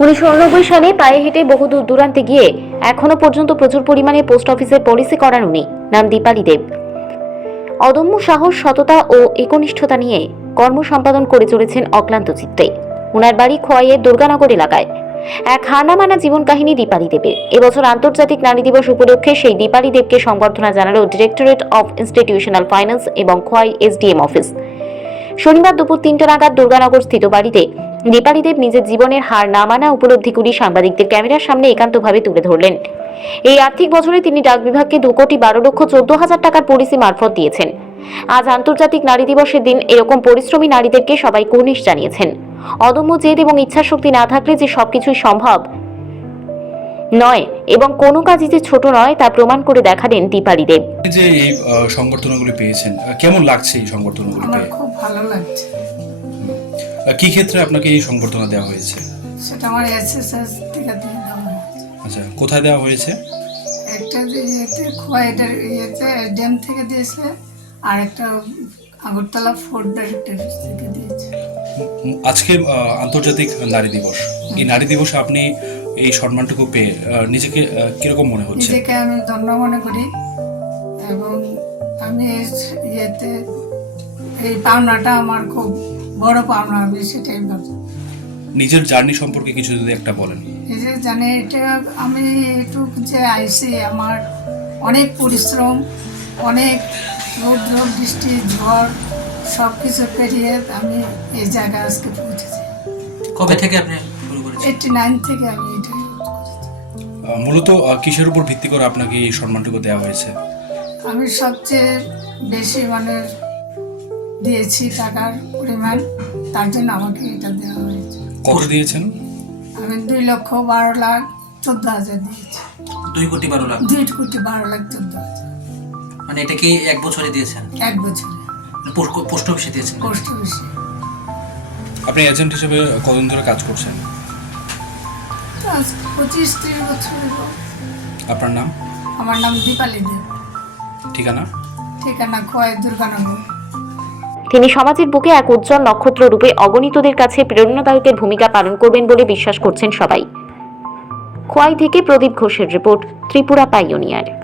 উনিশশো উননব্বই সালে পায়ে হেঁটে বহু দূর দূরান্তে গিয়ে এখনও পর্যন্ত প্রচুর পরিমাণে পোস্ট অফিসের পলিসি করান উনি, নাম দীপালি দেব। অদম্য সাহস, সততা ও একনিষ্ঠতা নিয়ে কর্ম সম্পাদন করে চলেছেন অক্লান্ত চিত্তে। ওনার বাড়ি খোয়াইয়ের দুর্গানগর এলাকায়। এক হানামানা জীবন কাহিনী দীপালি দেবের। এবছর আন্তর্জাতিক নারী দিবস উপলক্ষে সেই দীপালি দেবকে সংবর্ধনা জানালো ডিরেক্টরেট অফ ইনস্টিটিউশনাল ফাইন্যান্স এবং খোয়াই এসডিএম অফিস। শনিবার দুপুর তিনটা নাগাদ দুর্গানগর স্থিত বাড়িতে দীপালি দেব নিজের জীবনের হার না মানা উপলব্ধিগুলি সাংবাদিকদের ক্যামেরার সামনে একান্তভাবে তুলে ধরলেন। এই আর্থিক বছরে তিনি ডাক বিভাগকে দু কোটি বারো লক্ষ চোদ্দ হাজার টাকার পলিসি মারফত দিয়েছেন। আজ আন্তর্জাতিক নারী দিবসের দিন এরকম পরিশ্রমী নারীদেরকে সবাই কুর্নিশ জানিয়েছেন। অদম্য জেদ এবং ইচ্ছাশক্তি না থাকলে যে সবকিছুই সম্ভব নয় এবং কোনো কাজই যে ছোট নয় তা প্রমাণ করে দেখালেন দীপালি দেব। যে এই সংবর্ধনাগুলি পেয়েছেন কেমন লাগছে এই সংবর্ধনাগুলি পেয়ে খুব ভালো লাগছে। কি ক্ষেত্রে আপনাকে এই সংবর্ধনা দেওয়া হয়েছে? সেটা আমার এসএসএস থেকে দিয়ে দেওয়া হয়েছে। আচ্ছা কোথায় দেওয়া হয়েছে? একটা ইয়েতে খোয়াইটার ইয়েতে ড্যাম থেকে দিয়েছে আর একটা আগরতলা ফোর্ট ডাইরেক্টর থেকে দিয়েছে। আজকে আন্তর্জাতিক নারী দিবস। এই নারী দিবসে আপনি এই সম্মানটুকু পেয়ে নিজেকে কীরকম মনে হচ্ছে? নিজেকে আমি ধন্য মনে করি এবং আমি ইয়েতে এই পাওনাটা আমার খুব বড় পাওনা আমি সেটাই ভাবছি। নিজের জার্নি সম্পর্কে কিছু যদি একটা বলেন। এই যে জানে এটা আমি একটু যে আইসি আমার অনেক পরিশ্রম অনেক রৌদ্র বৃষ্টি ঝড় সব কিছু পেরিয়ে আমি এই জায়গায় আজকে পৌঁছেছি। কবে থেকে আপনি শুরু করেছেন? এইটটি নাইন থেকে আমি এটা মূলত কিসের উপর ভিত্তি করে আপনাকে এই সম্মানটুকু দেওয়া হয়েছে? আমি সবচেয়ে বেশি মানে দিয়েছি টাকার পরিমাণ তার জন্য আমাকে এটা দেওয়া হয়েছে। কত দিয়েছেন? আমি দুই লক্ষ বারো লাখ চোদ্দ হাজার দিয়েছি। দুই কোটি বারো লাখ? দুই কোটি বারো লাখ চোদ্দ হাজার। মানে এটা কি এক বছরে দিয়েছেন? এক বছরে। মানে পোস্ট- পোস্ট অফিসে দিয়েছেন পোস্ট অফিসে। আপনি এজেন্ট হিসেবে কতদিন ধরে কাজ করছেন? পঁচিশ ত্রিশ বছর আপনার নাম? আমার নাম দীপালি দেব। ঠিকানা? ঠিকানা খোয়াই দুর্গানগর। তিনি সমাজের বুকে এক উজ্জ্বল নক্ষত্র রূপে অগণিতদের কাছে প্রেরণাদায়কের ভূমিকা পালন করবেন বলে বিশ্বাস করছেন সবাই। খোয়াই থেকে প্রদীপ ঘোষের রিপোর্ট, ত্রিপুরা পাইওনিয়ার।